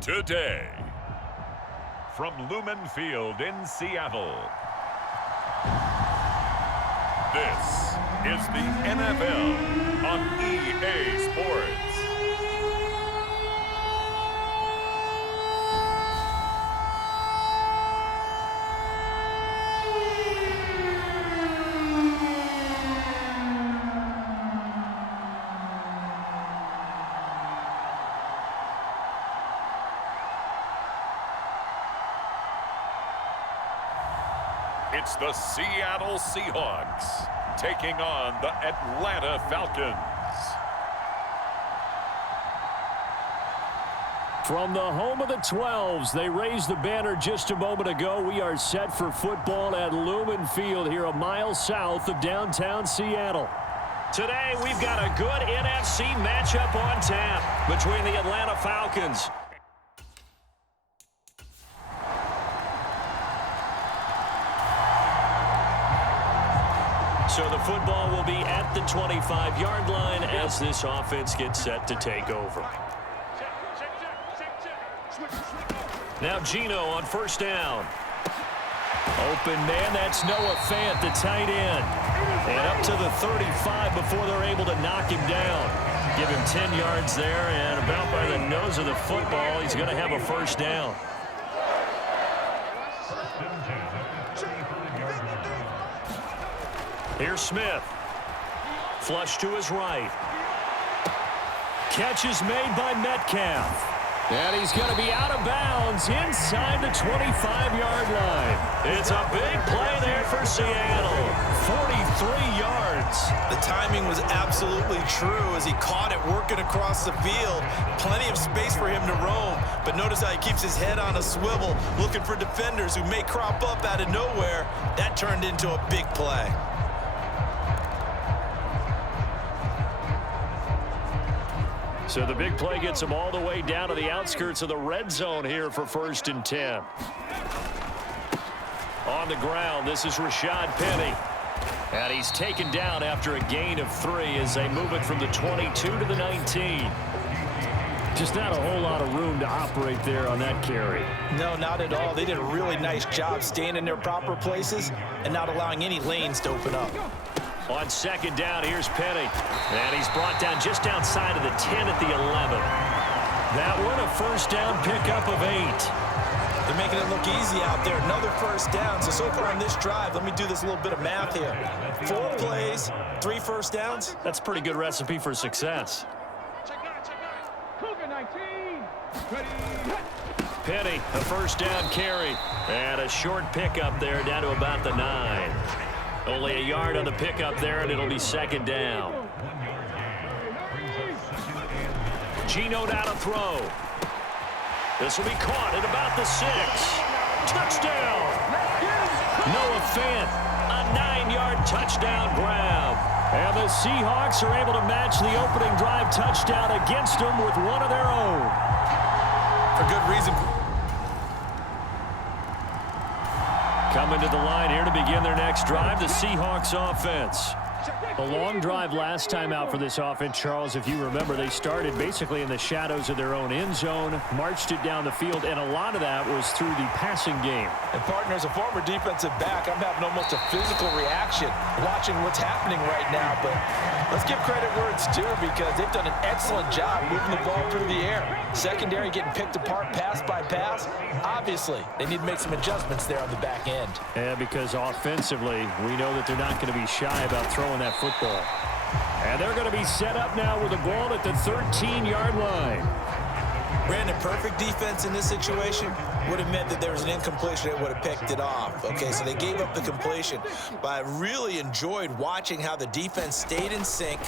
Today, from Lumen Field in Seattle, this is the NFL on EA Sports. It's the Seattle Seahawks taking on the Atlanta Falcons. From the home of the 12s, they raised the banner just a moment ago. We are set for football at Lumen Field here a mile south of downtown Seattle. Today, we've got a good NFC matchup on tap between the Atlanta Falcons. So the football will be at the 25-yard line as this offense gets set to take over. Now Gino on first down. Open man, that's Noah Fant, the tight end. And up to the 35 before they're able to knock him down. Give him 10 yards there, and about by the nose of the football, he's going to have a first down. Here's Smith. Flush to his right. Catch is made by Metcalf. And he's going to be out of bounds inside the 25-yard line. It's a big play there for Seattle. 43 yards. The timing was absolutely true as he caught it working across the field. Plenty of space for him to roam. But notice how he keeps his head on a swivel, looking for defenders who may crop up out of nowhere. That turned into a big play. So the big play gets him all the way down to the outskirts of the red zone here for 1st and 10. On the ground, this is Rashad Penny. And he's taken down after a gain of 3 as they move it from the 22 to the 19. Just not a whole lot of room to operate there on that carry. No, not at all. They did a really nice job staying in their proper places and not allowing any lanes to open up. On 2nd down, here's Penny. And he's brought down just outside of the 10 at the 11. That one, a first down pickup of 8. They're making it look easy out there. Another first down. So far on this drive, let me do this little bit of math here. 4 plays, 3 first downs. That's a pretty good recipe for success. Penny, a first down carry. And a short pickup there down to about the 9. Only a yard on the pickup there, and it'll be 2nd down. Gino down to throw. This will be caught at about the 6. Touchdown! Noah Fant, a 9-yard touchdown grab. And the Seahawks are able to match the opening drive touchdown against them with one of their own. For good reason. Coming to the line here to begin their next drive, the Seahawks offense. A long drive last time out for this offense, Charles. If you remember, they started basically in the shadows of their own end zone, marched it down the field, and a lot of that was through the passing game. And, partner, as a former defensive back, I'm having almost a physical reaction watching what's happening right now. But let's give credit where it's due because they've done an excellent job moving the ball through the air. Secondary getting picked apart pass by pass. Obviously, they need to make some adjustments there on the back end. Yeah, because offensively, we know that they're not going to be shy about throwing that football. And they're going to be set up now with the ball at the 13-yard line. Brandon, perfect defense in this situation would have meant that there was an incompletion that would have picked it off. Okay, so they gave up the completion. But I really enjoyed watching how the defense stayed in sync,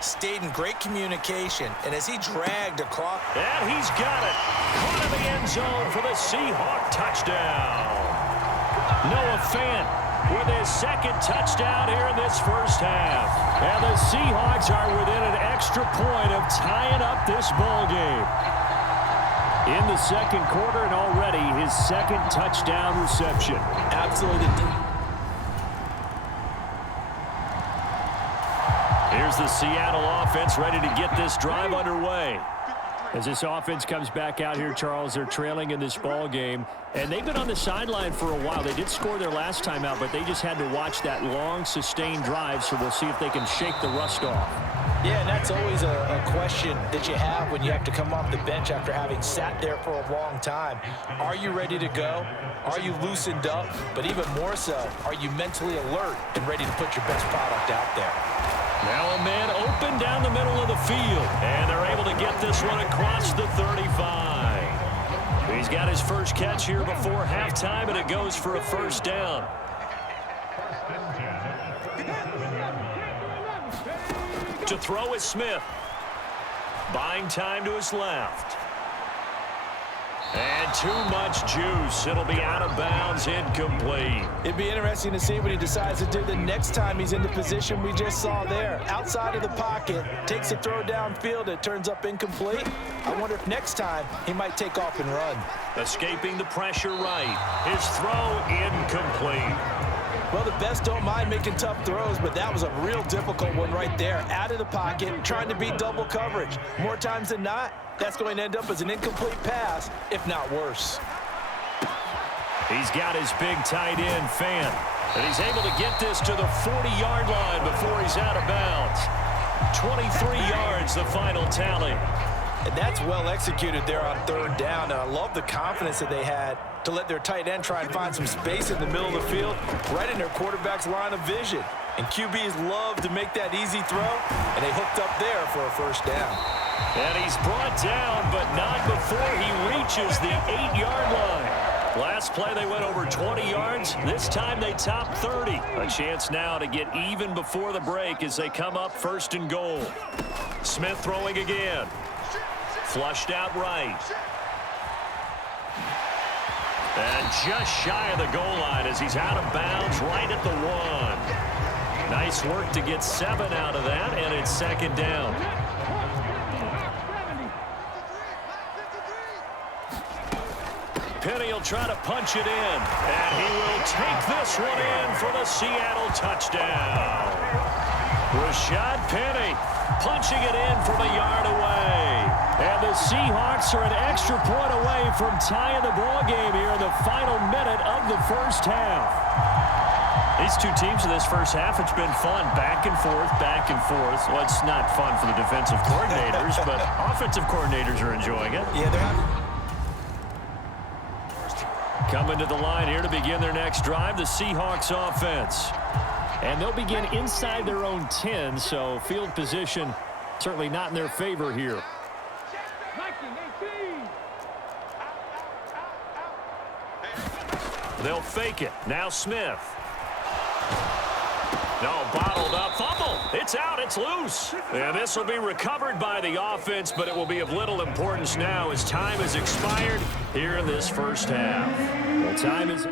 stayed in great communication, and as he dragged across. And he's got it. Caught in the end zone for the Seahawk touchdown. Noah Fant with his second touchdown here in this first half. And the Seahawks are within an extra point of tying up this ball game. In the second quarter, and already his second touchdown reception. Absolutely. Here's the Seattle offense ready to get this drive underway. As this offense comes back out here, Charles, they're trailing in this ball game. And they've been on the sideline for a while. They did score their last time out, but they just had to watch that long, sustained drive, so we'll see if they can shake the rust off. Yeah, and that's always a question that you have when you have to come off the bench after having sat there for a long time. Are you ready to go? Are you loosened up? But even more so, are you mentally alert and ready to put your best product out there? Now a man open down the middle of the field, and they're able to get this one across the 35. He's got his first catch here before halftime, and it goes for a first down. To throw is Smith. Buying time to his left. And too much juice. It'll be out of bounds, incomplete. It'd be interesting to see what he decides to do the next time he's in the position we just saw there. Outside of the pocket, takes a throw downfield, it turns up incomplete. I wonder if next time he might take off and run. Escaping the pressure right. His throw incomplete. Well, the best don't mind making tough throws, but that was a real difficult one right there. Out of the pocket, trying to beat double coverage. More times than not, that's going to end up as an incomplete pass, if not worse. He's got his big tight end, Fant, and he's able to get this to the 40-yard line before he's out of bounds. 23 yards, the final tally. And that's well executed there on third down. And I love the confidence that they had to let their tight end try and find some space in the middle of the field, right in their quarterback's line of vision. And QBs love to make that easy throw, and they hooked up there for a first down. And he's brought down, but not before he reaches the 8-yard line. Last play, they went over 20 yards. This time, they topped 30. A chance now to get even before the break as they come up first and goal. Smith throwing again. Flushed out right. And just shy of the goal line as he's out of bounds right at the 1. Nice work to get 7 out of that, and it's second down. Penny will try to punch it in, and he will take this one in for the Seattle touchdown. Rashad Penny punching it in from a yard away. And the Seahawks are an extra point away from tying the ball game here in the final minute of the first half. These two teams in this first half, it's been fun. Back and forth, back and forth. Well, it's not fun for the defensive coordinators, but offensive coordinators are enjoying it. Yeah, they're having... Coming to the line here to begin their next drive, the Seahawks offense. And they'll begin inside their own 10, so field position certainly not in their favor here. They'll fake it. Now Smith. No, bottled up. Fumble. It's out. It's loose. And this will be recovered by the offense, but it will be of little importance now as time has expired here in this first half. Well, time is...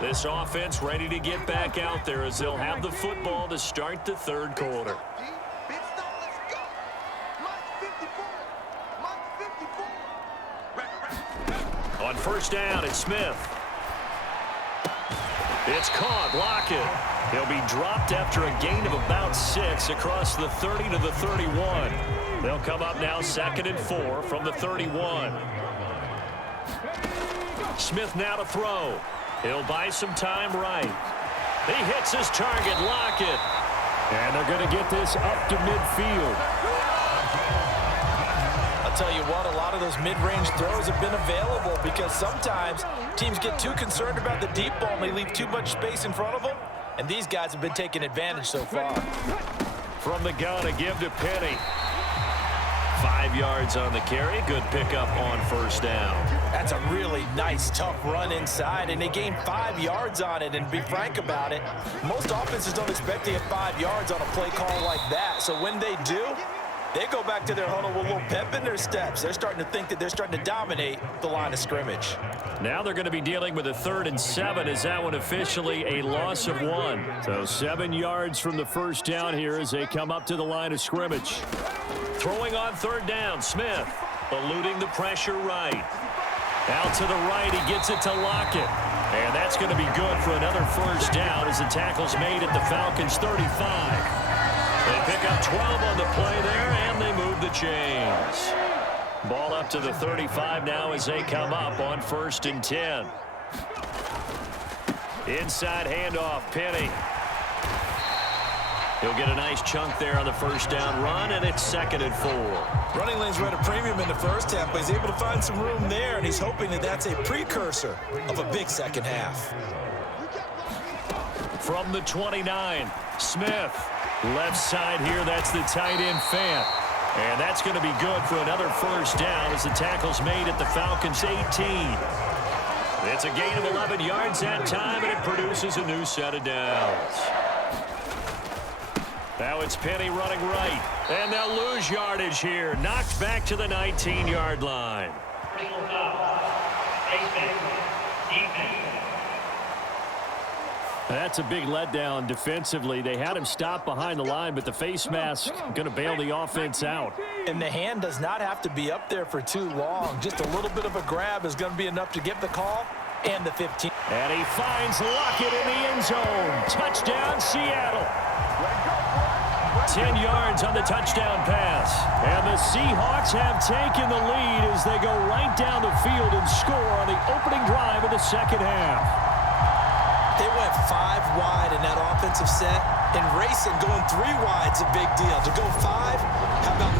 This offense ready to get back out there as they'll have the football to start the third quarter. On first down, it's Smith. It's caught. Lockett. He'll be dropped after a gain of about 6 across the 30 to the 31. They'll come up now 2nd and 4 from the 31. Smith now to throw. He'll buy some time right. He hits his target, Lockett. And they're going to get this up to midfield. I'll tell you what, a lot of those mid-range throws have been available because sometimes teams get too concerned about the deep ball and they leave too much space in front of them, and these guys have been taking advantage so far. From the gun, a give to Penny. 5 yards on the carry. Good pickup on first down. That's a really nice, tough run inside, and they gained 5 yards on it. And to be frank about it, most offenses don't expect to get 5 yards on a play call like that. So when they do, they go back to their huddle with a little pep in their steps. They're starting to think that they're starting to dominate the line of scrimmage. Now they're going to be dealing with a 3rd and 7. Is that one officially a loss of 1? So 7 yards from the first down here as they come up to the line of scrimmage. Throwing on 3rd down, Smith eluding the pressure right. Out to the right, he gets it to Lockett. And that's going to be good for another first down as the tackle's made at the Falcons' 35. They pick up 12 on the play there, and they move the chains. Ball up to the 35 now as they come up on 1st and 10. Inside handoff, Penny. He'll get a nice chunk there on the first down run, and it's 2nd and 4. Running lanes were at a premium in the first half, but he's able to find some room there, and he's hoping that that's a precursor of a big second half. From the 29, Smith. Left side here, that's the tight end, Fant. And that's going to be good for another first down as the tackle's made at the Falcons' 18. It's a gain of 11 yards that time, and it produces a new set of downs. Now it's Penny running right, and they'll lose yardage here. Knocked back to the 19-yard line. That's a big letdown defensively. They had him stop behind the line, but the face mask going to bail the offense out. And the hand does not have to be up there for too long. Just a little bit of a grab is going to be enough to get the call and the 15. And he finds Lockett in the end zone. Touchdown, Seattle. 10 yards on the touchdown pass. And the Seahawks have taken the lead as they go right down the field and score on the opening drive of the second half. They went 5 wide in that offensive set, and racing going 3 wide's a big deal. To go 5, how about...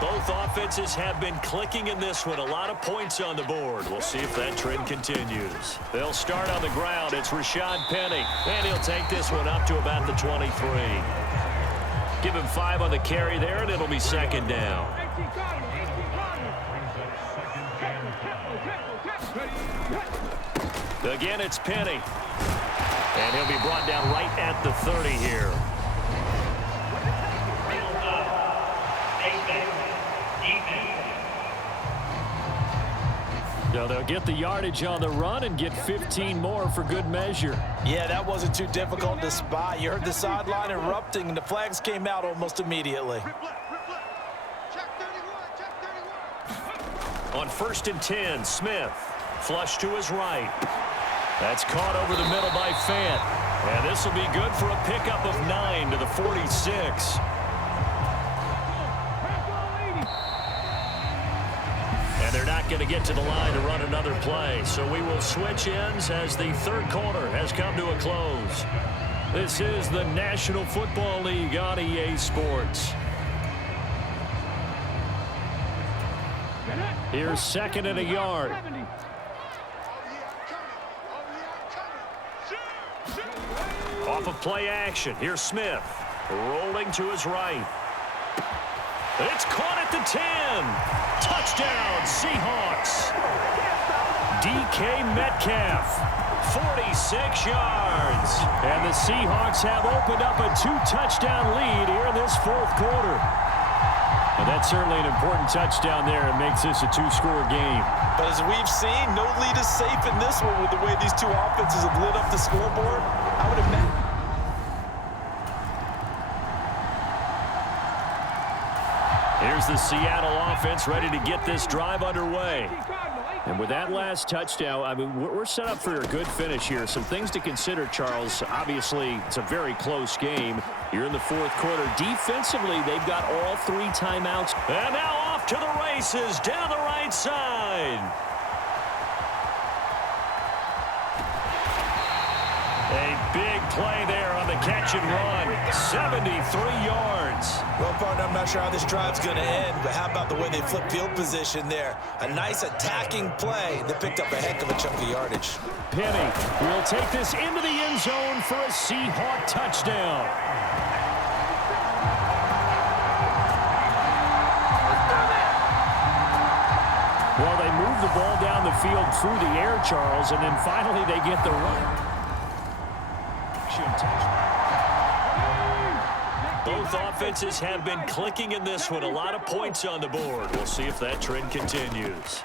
Both offenses have been clicking in this one. A lot of points on the board. We'll see if that trend continues. They'll start on the ground. It's Rashad Penny, and he'll take this one up to about the 23. Give him 5 on the carry there, and it'll be 2nd down. Again, it's Penny. And he'll be brought down right at the 30 here. So they'll get the yardage on the run and get 15 more for good measure. Yeah, that wasn't too difficult to spot. You heard the sideline erupting, and the flags came out almost immediately. On 1st and 10, Smith. Flush to his right. That's caught over the middle by Fant. And this will be good for a pickup of 9 to the 46. And they're not going to get to the line to run another play. So we will switch ends as the 3rd quarter has come to a close. This is the National Football League on EA Sports. Here's 2nd and a yard. Off of play action. Here's Smith. Rolling to his right. It's caught at the 10. Touchdown, Seahawks. DK Metcalf. 46 yards. And the Seahawks have opened up a 2-touchdown lead here in this 4th quarter. And that's certainly an important touchdown there. It makes this a 2-score game. But as we've seen, no lead is safe in this one with the way these two offenses have lit up the scoreboard. I would imagine. Here's the Seattle offense ready to get this drive underway. And with that last touchdown, I mean, we're set up for a good finish here. Some things to consider, Charles. Obviously, it's a very close game. You're in the 4th quarter. Defensively, they've got all 3 timeouts. And now off to the races down the right side. A big play there on the catch and run. 73 yards. Well, partner, I'm not sure how this drive's going to end, but how about the way they flip field position there? A nice attacking play that picked up a heck of a chunk of yardage. Penny will take this into the end zone for a Seahawk touchdown. Well, they move the ball down the field through the air, Charles, and then finally they get the run. Both offenses have been clicking in this one. A lot of points on the board. We'll see if that trend continues.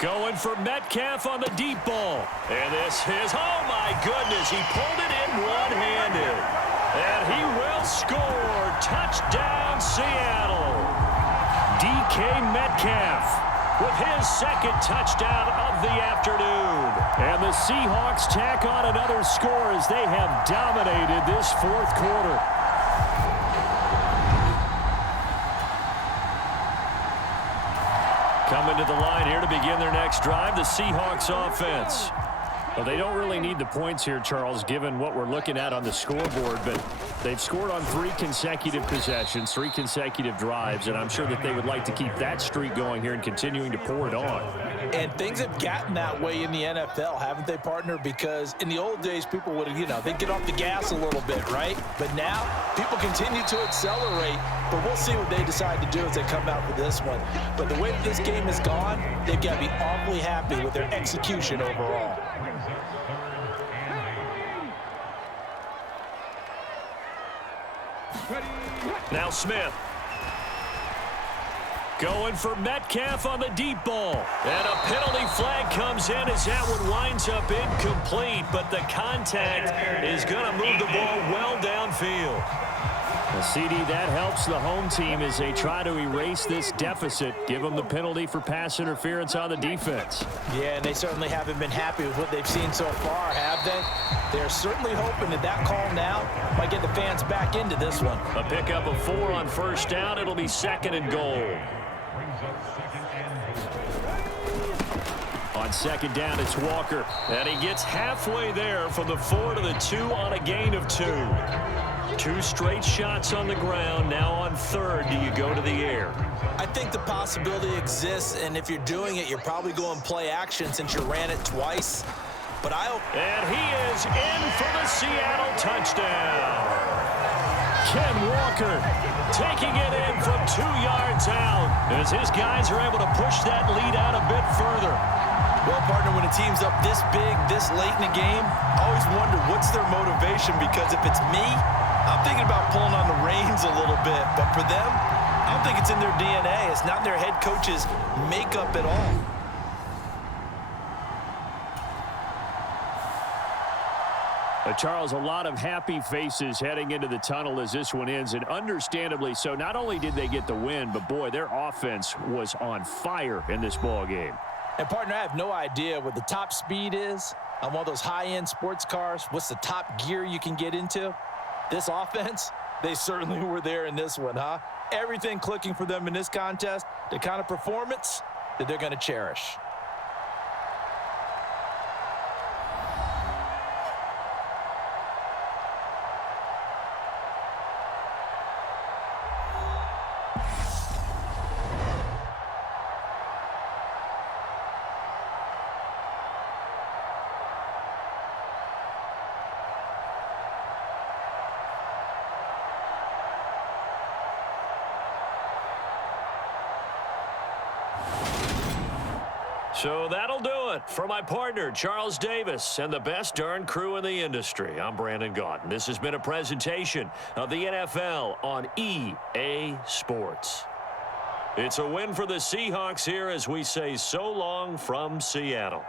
Going for Metcalf on the deep ball. And this is, oh my goodness, he pulled it in one-handed. And he will score. Touchdown, Seattle. DK Metcalf with his second touchdown of the afternoon. And the Seahawks tack on another score as they have dominated this fourth quarter. Coming to the line here to begin their next drive, the Seahawks offense. Well, they don't really need the points here, Charles, given what we're looking at on the scoreboard, but they've scored on 3 consecutive possessions, 3 consecutive drives, and I'm sure that they would like to keep that streak going here and continuing to pour it on. And things have gotten that way in the NFL, haven't they, partner? Because in the old days, people would, they'd get off the gas a little bit, right? But now, people continue to accelerate, but we'll see what they decide to do as they come out for this one. But the way that this game has gone, they've got to be awfully happy with their execution overall. Now Smith. Going for Metcalf on the deep ball. And a penalty flag comes in as that one winds up incomplete, but the contact is going to move the ball well downfield. Well, CD, that helps the home team as they try to erase this deficit. Give them the penalty for pass interference on the defense. Yeah, and they certainly haven't been happy with what they've seen so far, have they? They're certainly hoping that that call now might get the fans back into this one. A pickup of 4 on first down. It'll be 2nd and goal. On 2nd down, it's Walker. And he gets halfway there from the 4 to the 2 on a gain of 2. 2 straight shots on the ground. Now on 3rd, do you go to the air? I think the possibility exists, and if you're doing it, you're probably going play action since you ran it twice. But and he is in for the Seattle touchdown. Ken Walker taking it in from 2 yards out as his guys are able to push that lead out a bit further. Well, partner, when a team's up this big, this late in the game, I always wonder what's their motivation, because if it's me, I'm thinking about pulling on the reins a little bit. But for them, I don't think it's in their DNA. It's not in their head coach's makeup at all. Charles, a lot of happy faces heading into the tunnel as this one ends, and understandably so. Not only did they get the win, but boy, their offense was on fire in this ball game. And partner, I have no idea what the top speed is on one of those high-end sports cars. What's the top gear you can get into? This offense, they certainly were there in this one, huh? Everything clicking for them in this contest, the kind of performance that they're going to cherish. So that'll do it for my partner, Charles Davis, and the best darn crew in the industry. I'm Brandon Gaudin. This has been a presentation of the NFL on EA Sports. It's a win for the Seahawks here as we say so long from Seattle.